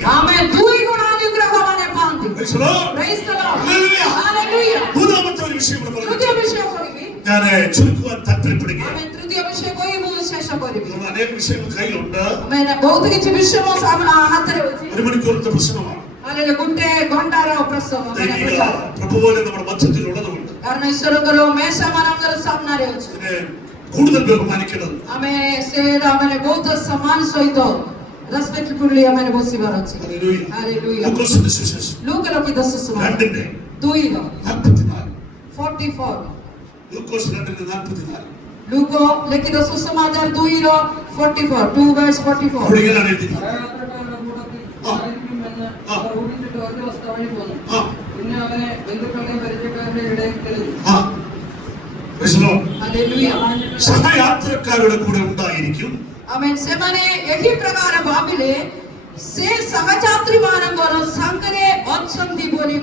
ଆସିବେ। Amen. ଦୁଇ ଗୁଣ ଅନୁଗ୍ରହ ମାନେ ପାଆନ୍ତି। Praise the Lord. Praise the Lord. Hallelujah. Hallelujah. മൂന്നാമത്തെ ഒരു വിഷയം കൂടെ തൃତୀୟ പറഞ്ഞു വിഷୟ କହିବି। ഞാൻ ചുരുക്കുവാൻ താല്പര്യപ്പെടുകയാണ്. Amen. തൃତୀୟ ବିଷୟ କହି ମୁଁ ଶେଷ କରିବି। നമ്മൾ അനേക വിഷയങ്ങൾ കയ്യിലുണ്ട്. Amen. ବହୁତ କିଛି ବିଷୟ ମୋ ହାତରେ ଅଛି। ഒരു മണിക്കൂറത്തെ പ്രശ്നമാണ്. Hallelujah. ଗୋଟେ ଘଣ୍ଟାର ପ୍ରସଙ୍ଗ ମାନେ ପ୍ରଚାର। പ്രഭു പോലെ നമ്മുടെ മധ്യത്തിൽ ഉള്ളതുകൊണ്ട് କାରଣ ଈଶ୍ୱରଙ୍କର ମେଷା ମାନଙ୍କର ସାମ୍ନାରେ ଅଛି। കൂടുതൽ ബഹുമാനിക്കേണ്ടത്. ଆମେ ସେଟା ମାନେ ବହୁତ ସମ୍ମାନ ସହିତ ରେସ୍ପେକ୍ଟଫୁଲି ଆମେ ବସିବାର ଅଛି। Hallelujah. Hallelujah. ലൂക്കോസിന്റെ സുവിശേഷം ലൂക്ക ലിഖിത സുവിശേഷം 2:44. 44 ലൂക്കോസ് 2:44. ലൂക്ക ലിഖിത സുവിശേഷം 2:44 2 verse 44. അവിടെ ഇങ്ങനെയാണ് എഴുതിയിരിക്കുന്നത്. പിന്നെ അവനെ ബന്ധുക്കളെയും പരിചയക്കാരുടെ ഇടയിൽ തെളിഞ്ഞു. സഹയാത്രക്കാരുടെ കൂടെ ഉണ്ടായിരിക്കും. ആമേൻ. ସେମାନେ ଏହି ପ୍ରକାର ଭାବିଲେ ସେ ସହଯାତ୍ରୀମାନଙ୍କର ସାଙ୍ଗରେ ଅଛନ୍ତି ବୋଲି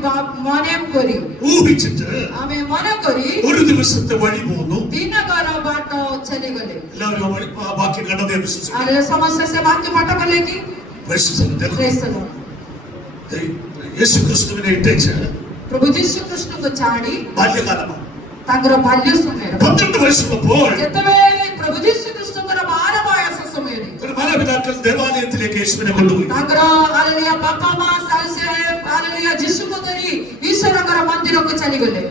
ମନେ କରି ഊഹിച്ചിട്ട് ଆମେ ମନେ କରି ഒരു ദിവസത്തെ വഴി പോന്നു. ଦିନକର ବାଟ ଚାଲିଗଲେ. എല്ലാവരും ആ വാക്യം കണ്ടതേ വിശ്വസിച്ചു. ଆରେ ସମସ୍ତେ ସେ ବାକ୍ୟ ପାଠ କଲେ କି? യേശു ക്രിസ്തുവിനെ ഇട്ടേച്ച് ପ୍ରଭୁ ଯୀଶୁ ଖ୍ରୀଷ୍ଟଙ୍କୁ ଛାଡ଼ି ബാല്യകാലമാണ്. ତାଙ୍କର ବାଲ୍ୟ ସମୟରେ 12 വയസ്സുള്ളപ്പോൾ ଯେତେବେଳେ ପ୍ରଭୁ ଯୀଶୁ ଖ୍ରୀଷ୍ଟଙ୍କର 12 ବୟସ ସମୟରେ മാതാപിതാക്കൾ ദേവാലയത്തിലേക്ക് യേശുവിനെ കൊണ്ടുപോയി. ତାଙ୍କର ହାଲେଲୁୟା ବାପା ମା ହାଲେଲୁୟା ଯୀଶୁଙ୍କୁ ଧରି ଈଶ୍ୱରଙ୍କର ମନ୍ଦିରକୁ ଚାଲିଗଲେ.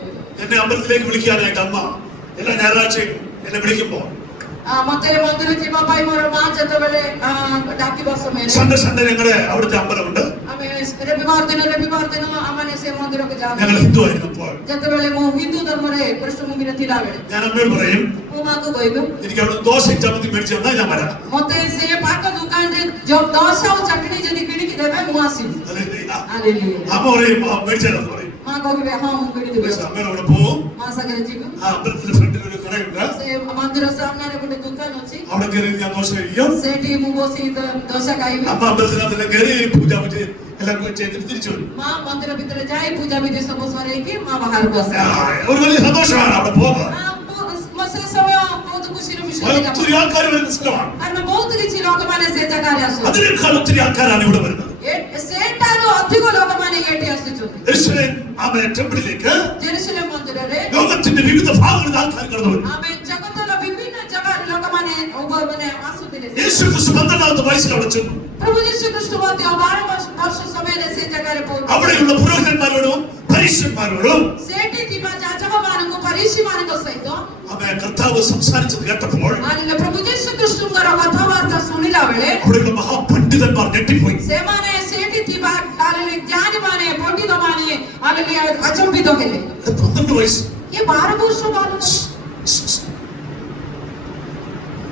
എന്നെ അമ്പലത്തിലേക്ക് വിളിക്കാനായിട്ട് അമ്മ എല്ലാ ഞായറാഴ്ചയും എന്നെ വിളിക്കുമ്പോൾ മറ്റേ മന്ദിര ଯିବା ପାଇଁ ମୋର ମା ଯେତେବେଳେ ଡାକିବା ସମୟରେ സൺഡേ ഞങ്ങളുടെ അവിടുത്തെ അമ്പലമുണ്ട്. ଆମେ ରବିବାର ଦିନ ଆମେ ସେ ମନ୍ଦିରକୁ ଯାଉ. ഞങ്ങൾ ഹിന്ദു ആയിരുന്നപ്പോൾ ଯେତେବେଳେ ମୁଁ ହିନ୍ଦୁ ଧର୍ମରେ ପୃଷ୍ଠଭୂମିରେ ଥିଲାବେଳେ ഞാൻ അമ്മയോട് പറയും ମୋ ମାକୁ କହିବୁ എനിക്ക് അവിടെ ദോശ ചമ്മന്തി മേടിച്ചു തന്നാൽ ഞാൻ വരാം. ମତେ ସେ ପାଖ ଦୋକାନରେ ଦୋସା ଆଉ ଚଟଣି ଯଦି କିଣିକି ଦେବେ ମୁଁ ଆସିବି. അമ്മ പറയും മേടിച്ചാൽ പറയും. ମା କହିବେ ହଁ ମୁଁ କିଣିଦେବି. അമ്മയുടെ അവിടെ പോവും. ମା ସାଙ୍ଗରେ ଯିବୁ. ആ അമ്പലത്തിന്റെ ഫ്രണ്ടിൽ ഒരു കടയുണ്ട്. ସେ ମନ୍ଦିର ସାମ୍ନାରେ ଗୋଟେ ଦୋକାନ ଅଛି. അവിടെ കയറി ഞാൻ ദോശ കഴിക്കും. ସେଠି ମୁଁ ବସି ଦୋସା ଖାଇବି. അമ്മ അമ്പലത്തിനകത്ത് കയറി പൂജ എല്ലാം ചെയ്തിട്ട് തിരിച്ചു വരും. ମା ମନ୍ଦିର ଭିତରେ ଯାଇ ପୂଜା ବିଧି ସବୁ ସରେଇକି ମା ବାହାରକୁ ଆସେ. ഒരു വലിയ സന്തോഷമാണ് അവിടെ പോകുന്നത്. ସେ ସମୟ ବହୁତ ଖୁସିର ବିଷୟ. ഒത്തിരി ആൾക്കാർ വരുന്ന സ്ഥലമാണ്. କାରଣ ବହୁତ କିଛି ଲୋକମାନେ ସେ ଜାଗାରେ ଆସନ୍ତି. അതിനേക്കാൾ ഒത്തിരി ആൾക്കാരാണ് ഇവിടെ വരുന്നത്. ସେଠାରୁ ଅଧିକ ଲୋକମାନେ ଏଠି ଆସୁଛନ୍ତି. ଆମେ ടെമ്പിളിലേക്ക് ଜେରୁସାଲେମ ମନ୍ଦିରରେ ലോകത്തിന്റെ വിവിധ ഭാഗങ്ങളിൽ ആൾക്കാർ കടന്നു വരും. ଆମେ ଜଗତର ବିଭିନ୍ନ ଜାଗାରେ ଲୋକମାନେ ଆସୁଥିଲେ. യേശു ക്രിസ്തു 12ാമത്തെ വയസ്സിൽ അവിടെ ചെന്നു. ପ୍ରଭୁ ଯୀଶୁ ଖ୍ରୀଷ୍ଟ ମଧ୍ୟ 12 ବର୍ଷ ସମୟରେ ସେ ଜାଗାରେ ପହଞ୍ଚିଲେ. അവിടെയുള്ള പുരോഹിതന്മാരോടും പരീശന്മാരോടും ସେଠି ଥିବା ଯାଜକମାନଙ୍କୁ ଫରିସୀମାନଙ୍କ ସହିତ അവൻ കർത്താവ് സംസാരിച്ചത് കേട്ടപ്പോൾ ପ୍ରଭୁ ଯୀଶୁ ଖ୍ରୀଷ୍ଟଙ୍କର କଥାବାର୍ତ୍ତା ଶୁଣିଲା ବେଳେ അവിടെയുള്ള മഹാപണ്ഡിതന്മാർ ഞെട്ടിപ്പോയി. ସେମାନେ ସେଠି ଥିବା ଜ୍ଞାନୀମାନେ ପଣ୍ଡିତମାନେ ଆଚମ୍ବିତ ହେଲେ. 12 വയസ്സ്. ଏ 12 ବର୍ଷ ବାଳକ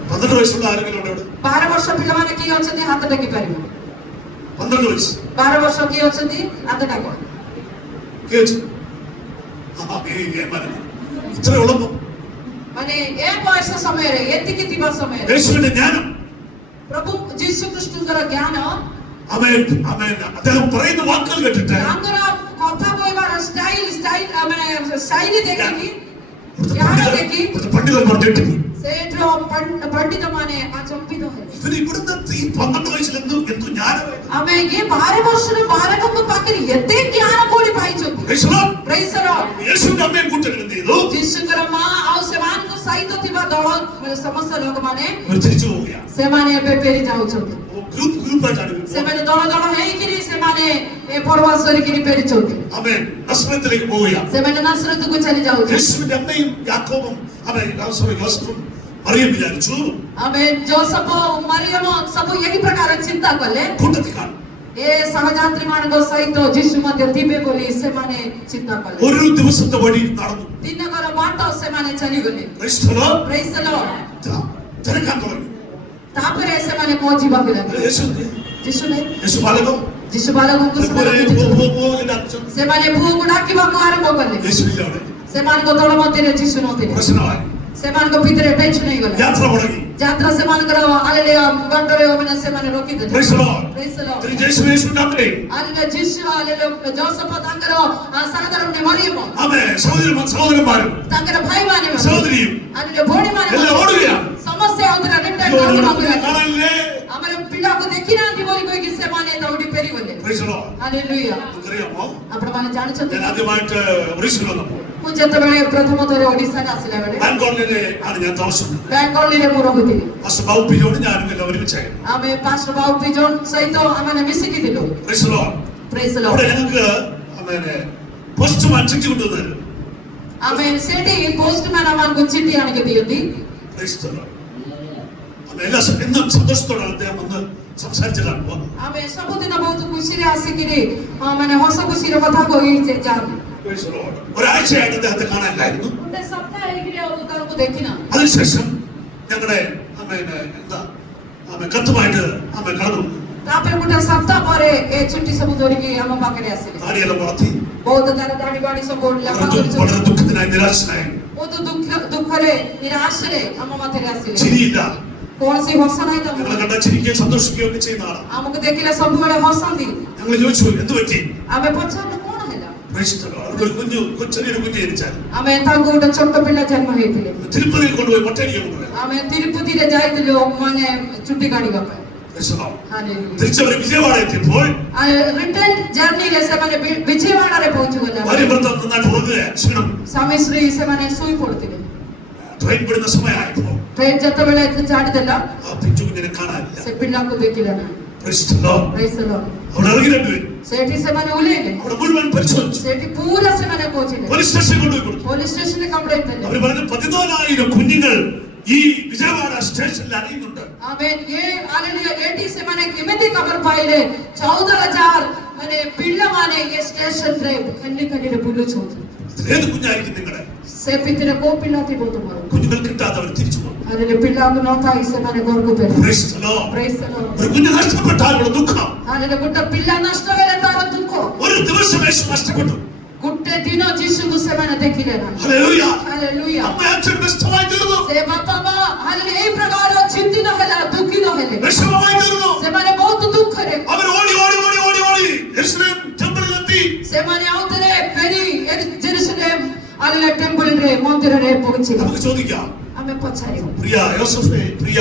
12 വയസ്സുള്ള ആരെങ്കിലും ഉണ്ട്? 12 ବର୍ଷ ପିଲାମାନେ କିଏ ଅଛନ୍ତି ହାତ ଟେକି ପାରିବେ? 12 വയസ്സ്. 12 ବର୍ଷ କିଏ ଅଛନ୍ତି ହାତ ଟେକ. ഇത്ര ഉള്ളപ്പോ ମାନେ ଏ ବୟସ ସମୟରେ ଏତିକି ଥିବା ସମୟରେ യേശുവിന്റെ ജ്ഞാനം ପ୍ରଭୁ ଯୀଶୁ ଖ୍ରୀଷ୍ଟଙ୍କର ଜ୍ଞାନ അദ്ദേഹം പറയുന്ന വാക്കുകൾ കേട്ടിട്ട് ତାଙ୍କର କଥା କହିବାର ଶୈଳୀ ଦେଖିକି ଜ୍ଞାନ ଦେଖି പണ്ഡിതന്മാർ ഞെട്ടിപ്പോയി. ସେଠର ପଣ୍ଡିତମାନେ ଆଚମ୍ବିତ ହେଲେ. ഇവിടുന്ന് ഈ 12 വയസ്സിൽ എന്തു ജ്ഞാനമായി. ଆମେ ଏ 12 ବର୍ଷର ବାଳକଙ୍କ ପାଖରେ ଏତେ ଜ୍ଞାନ କୋଉଠି ପାଇଛନ୍ତି? യേശുവിന്റെ അമ്മയും കൂട്ടരും എന്ത് ചെയ്തു? ଯୀଶୁଙ୍କର ମା ଆଉ ସେମାନଙ୍କ ସହିତ ଥିବା ଦଳ ସମସ୍ତ ଲୋକମାନେ തിരിച്ചു പോവുകയാണ്. ସେମାନେ ଏବେ ଫେରି ଯାଉଛନ୍ତି. ସେମାନେ ଦଳ ଦଳ ହେଇକିରି ସେମାନେ ପ୍ରବାସ କରିକିରି ଫେରିଛନ୍ତି. നസ്രത്തിലേക്ക് പോവുകയാണ്. ସେମାନେ ନାସରତକୁ ଚାଲି ଯାଉଛନ୍ତି. യേശുവിന്റെ അമ്മയും യാക്കോബും യോസേഫും മറിയം വിചാരിച്ചു ଆମେ ଯୋସେଫ ମରିୟମ ସବୁ ଏହି ପ୍ରକାର ଚିନ୍ତା କଲେ കൂട്ടത്തിൽ കാണും. ଏ ସହଯାତ୍ରୀମାନଙ୍କ ସହିତ ଯୀଶୁ ମଧ୍ୟ ଥିବେ ବୋଲି ସେମାନେ ଚିନ୍ତା କଲେ. ഒരു ദിവസത്തെ വഴി നടന്നു. ଦିନକର ବାଟ ସେମାନେ ଚାଲିଗଲେ. Praise the Lord. Praise the Lord. തിരക്കാൻ തുടങ്ങി. ତାପରେ ସେମାନେ ପହଞ୍ଚିବାକୁ ଲାଗିଲେ. ଯୀଶୁ ବାଳକଙ୍କୁ ସେମାନେ ପୁଅକୁ ଡାକିବାକୁ ଆରମ୍ଭ କଲେ. ସେମାନଙ୍କ ଦଳ ମଧ୍ୟରେ ଯୀଶୁ ନଥିଲେ. ସେମାନଙ୍କ ଭିତରେ ଟେନସନ ହେଇଗଲା. ଯାତ୍ରା ସେମାନଙ୍କର ବାଟରେ ସେମାନେ ରୋକିଦେଲେ. ଯୋସେଫ ତାଙ୍କର ସହୋଦର ମରିୟମ ତାଙ୍କର ଭାଇମାନେ ଭଉଣୀମାନେ ସମସ୍ତେ ଆମର ପିଲାକୁ ଦେଖିନାହାନ୍ତି ବୋଲି କହିକି ସେମାନେ ଦୌଡ଼ି ଫେରିଗଲେ. Praise the Lord. Hallelujah. നിങ്ങൾക്കറിയാമോ, ଆପଣମାନେ ଜାଣିଛନ୍ତି ഞാൻ ആദ്യമായിട്ട് ഒറീസയിൽ വന്നപ്പോൾ ମୁଁ ଯେତେବେଳେ ପ୍ରଥମ ଥର ଓଡ଼ିଶାରେ ଆସିଲା ବେଳେ ബാങ്കോളിലെ ആണ് ഞാൻ താമസിച്ചത്. ବାଙ୍ଗାଲୋରରେ ମୁଁ ରହୁଥିଲି. പാസ്റ്റർ ബാബു പിജോട് ഞാനും എല്ലാം ഒരുമിച്ചായിരുന്നു. ଆମେ ପାଷ୍ଟର ବାବୁ ପିଜନ ସହିତ ଆମେ ମିଶିକି ଥିଲୁ. Praise the Lord. Praise the അവിടെ Lord. ഞങ്ങൾക്ക് പോസ്റ്റ്മാൻ ചിട്ടി കൊണ്ടുവന്നത്. ଆମେ ସେଠି പോസ്റ്റ്മാൻ ଆମକୁ ଚିଠି ଆଣିକି ଦିଅନ୍ତି. Praise the Lord. എല്ലാ എന്നും സന്തോഷത്തോടെ അദ്ദേഹം വന്ന് സംസാരിച്ചതാണ് പോകുന്നത്. ଆମେ ସବୁଦିନ ବହୁତ ଖୁସିରେ ଆସିକିରି ମାନେ ହସ ଖୁସିର କଥା କହି ଯାଆନ୍ତି. Praise the Lord. ഒരാഴ്ചയായിട്ട് അദ്ദേഹത്തെ കാണാനില്ലായിരുന്നു. ଗୋଟେ ସପ୍ତାହ ହେଇକିରି ଆଉ ତାଙ୍କୁ ଦେଖିନା. അതിനുശേഷം ഞങ്ങളുടെ കത്തുമായിട്ട് കടന്നു. ତାପରେ ଗୋଟେ ସପ୍ତାହ ପରେ ଏ ଛୁଟି ସବୁ ଧରିକି ଆମ ପାଖରେ ଆସିଲେ. താടിയെല്ലാം വളർത്തി ବହୁତ ତାର ଦାଢି ବାଢି ସବୁ വളരെ ദുഃഖത്തിനായി നിരാശനായി. ବହୁତ ଦୁଃଖରେ ନିରାଶରେ ଆମ ମଧ୍ୟରେ ଆସିଲେ. ചിരിയില്ല. କୌଣସି ହସ ନାହିଁ ତାଙ୍କୁ. ഞങ്ങളെ കണ്ട ചിരിക്കുകയും സന്തോഷിക്കുകയും ഒക്കെ ചെയ്യുന്ന ആളാണ്. ଆମକୁ ଦେଖିଲେ ସବୁବେଳେ ହସନ୍ତି. ഞങ്ങൾ ചോദിച്ചു എന്ത് പറ്റി? ଆମେ ପଚାରିଲୁ କଣ ହେଲା? ചെറിയൊരു കുഞ്ഞ് ജനിച്ചാൽ ଆମେ ତାଙ୍କୁ ଗୋଟେ ଛୋଟ ପିଲା ଜନ୍ମ ହେଇଥିଲେ. തിരുപ്പതിയിൽ കൊണ്ടുപോയി മൊട്ടയടിക്കാൻ കൊണ്ടുപോയി. ଆମେ ତିରୁପତିରେ ଯାଇଥିଲୁ ମାନେ ଚୁଟି କାଢିବା ପାଇଁ. തിരിച്ചവര് വിജയവാഡ എത്തിയപ്പോൾ റിട്ടേൺ ജേർണിയിലെ ସେମାନେ ବିଜୟୱାଡ଼ାରେ ପହଞ୍ଚିଗଲେ. ഭാര്യ ഭർത്താവ് നന്നായിട്ട് ഉറങ്ങുകയാണ്. ക്ഷീണം. ସ୍ୱାମୀ ସ୍ତ୍ରୀ ସେମାନେ ଶୋଇ ପଡୁଥିଲେ. ട്രെയിൻ വിടുന്ന സമയമായപ്പോ ട്രെയിൻ ଯେତେବେଳେ ଛାଡ଼ିଦେଲା ആ പിഞ്ചു കുഞ്ഞിനെ കാണാനില്ല. ସେ ପିଲାକୁ ଦେଖିଲେ ନାହିଁ. Praise the Lord. Praise the Lord. അവിടെ ഇറങ്ങി രണ്ടുപേരും ସେଠି ସେମାନେ ଓହ୍ଲେଇଲେ. അവിടെ മുഴുവൻ പരിശോധിച്ചു. ସେଠି ପୁରା ସେମାନେ ପହଞ୍ଚିଲେ. പോലീസ് സ്റ്റേഷനിൽ കൊണ്ടുപോയി കൊടുത്തു. പോലീസ് സ്റ്റേഷനിൽ കംപ്ലൈന്റ് തന്നെ. അവർ പറഞ്ഞു 14,000 കുഞ്ഞുങ്ങൾ ഈ വിജയവാഡ സ്റ്റേഷനിൽ അറിയുന്നുണ്ട്. ആമേൻ. ଏଠି ସେମାନେ କେମିତି ଖବର ପାଇଲେ 14,000 ମାନେ ପିଲାମାନେ ଏ ଷ୍ଟେସନରେ ଖଣ୍ଡି ଖଣ୍ଡିରେ ବୁଲୁଛନ୍ତି. ഏത് കുഞ്ഞായിരിക്കും നിങ്ങളുടെ? ସେ ଭିତରେ କୋଉ ପିଲା ଥିବ ତୁମର? കുഞ്ഞുങ്ങൾ കിട്ടാതെ അവർ തിരിച്ചു പോകും. അതിലെ പിള്ളാക്ക് ନଥାଇ ସେମାନେ ଘରକୁ ଫେରିଲେ. Praise the Lord. Praise the Lord. ഒരു കുഞ്ഞ് നഷ്ടപ്പെട്ടാലുള്ള ദുഃഖം. അതിലെ ଗୋଟେ ପିଲା ନଷ୍ଟ ହେଲେ ତାର ଦୁଃଖ. ഒരു ദിവസം യേശു നഷ്ടപ്പെട്ടു. ଗୋଟେ ଦିନ ଯୀଶୁଙ୍କୁ ସେମାନେ ଦେଖିଲେ ନାହିଁ. ഹല്ലേലൂയ. ହାଲେଲୁୟା. അമ്മ അച്ഛൻ നഷ്ടമായി തീർന്നു. ସେ ବାପା ମା ହାଲେଲୁୟା ଏଇ ପ୍ରକାର ଚିନ୍ତିତ ହେଲା, ଦୁଃଖିତ ହେଲେ. വിഷമമായി തീർന്നു. ସେମାନେ ବହୁତ ଦୁଃଖରେ അവർ ഓടി ഓടി ഓടി ഓടി ഓടി യെരുശലേം ടെമ്പിളിലെത്തി. ସେମାନେ ଆଉଥରେ ଫେରି ଜେରୁସଲେମ ହାଲେଲୁୟା ଟେମ୍ପଲରେ ମନ୍ଦିରରେ ପହଞ୍ଚିଲେ. നമുക്ക് ചോദിക്കാം, ଆମେ ପଚାରିବୁ പ്രിയ യോസഫേ, പ്രിയ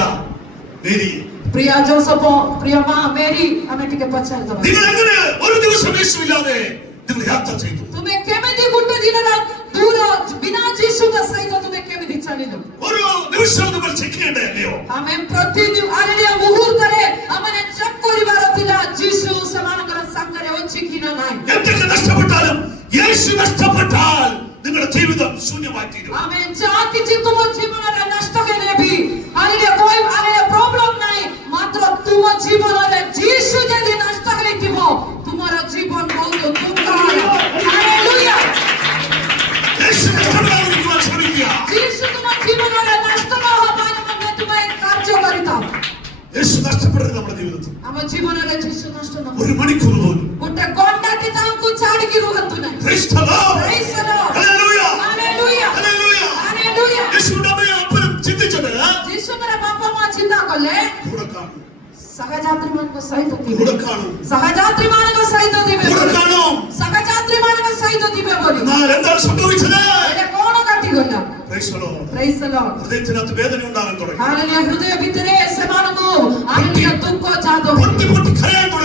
മേരി, ପ୍ରିୟ ଯୋସେଫ, ପ୍ରିୟ ମା ମେରୀ, ଆମେ ଟିକେ ପଚାରିଦବା. നിങ്ങൾ എങ്ങനെ ഒരു ദിവസം യേശുവില്ലാതെ നിങ്ങൾ യാത്ര ചെയ്തു? ତୁମେ କେମିତି ଗୋଟେ ଦିନର ଦୂର ବିନା ଯୀଶୁଙ୍କ ସହିତ ତୁମେ କେମିତି ଚାଲିଲ? ഒരു നിമിഷം നമ്മൾ ചെക്ക് ചെയ്യേണ്ടതല്ലയോ? ଆମେ ପ୍ରତିଦିନ ହାଲେଲୁୟା ମୁହୂର୍ତ୍ତରେ ଆମେ ଚେକ୍ କରିବାର ଥିଲା ଯୀଶୁ ସେମାନଙ୍କର ସାଙ୍ଗରେ ଅଛି କି ନା ନାହିଁ. എന്തൊക്കെ നഷ്ടപ്പെട്ടാലും യേശു നഷ്ടപ്പെട്ടാൽ നിങ്ങളുടെ ജീവിതം ശൂന്യമായി തീരും. ଆମେ ଯାହା କିଛି ତୁମ ଜୀବନରେ ନଷ୍ଟ ହେଲେ ବି ହାଲେଲୁୟା કોઈ ହାଲେଲୁୟା ପ୍ରୋବ୍ଲେମ୍ ନାହିଁ. ମାତ୍ର ତୁମ ଜୀବନରେ ଯୀଶୁ ଯଦି ନଷ୍ଟ ହେଇଥିବ ତୁମର ଜୀବନ ବହୁତ ଦୁଃଖମୟ. ହାଲେଲୁୟା. യേശു നഷ്ടപ്പെടാതിരിക്കുവാൻ ശ്രമിക്കുക. ଯୀଶୁ ତୁମ ଜୀବନରେ ନଷ୍ଟ ନ ହେବା ନିମନ୍ତେ ତୁମେ କାର୍ଯ୍ୟ କରିଥାଅ. യേശു നഷ്ടപ്പെടരുത് നമ്മുടെ ജീവിതത്തിൽ. ଆମ ଜୀବନରେ ଯୀଶୁ ନଷ୍ଟ ନ ഒരു മണിക്കൂർ പോലും. ଗୋଟେ ଘଣ୍ଟାଟି ତାଙ୍କୁ ଛାଡ଼ିକି ରୁହନ୍ତୁ ନାହିଁ. Praise the Lord. Praise the Lord. Hallelujah. Hallelujah. Hallelujah. Hallelujah. യേശുവിന്റെ അമ്മയും അപ്പനും ചിന്തിച്ചത് ଯୀଶୁଙ୍କର ବାପା ମା ଚିନ୍ତା କଲେ കൂടെ കാണും, ସହଯାତ୍ରୀମାନଙ୍କ ସହିତ ଥିବେ. കൂടെ കാണും, ସହଯାତ୍ରୀମାନଙ୍କ ସହିତ ଥିବେ. കൂടെ കാണും. ସହଯାତ୍ରୀମାନଙ୍କ ସହିତ ଥିବେ ବୋଲି. എന്നാൽ എന്താണ് സംഭവിച്ചത്? ହେଲେ କଣ କାଟିଗଲା? Praise the Lord. Praise the Lord. ഹൃദയത്തിനകത്ത് വേദന ഉണ്ടാകാൻ തുടങ്ങി. ହାଲେଲୁୟା. ହୃଦୟ ଭିତରେ ସେମାନଙ୍କୁ ହାଲେଲୁୟା ଦୁଃଖ ଜାତ പൊട്ടി പൊട്ടി കരയാൻ തുടങ്ങി.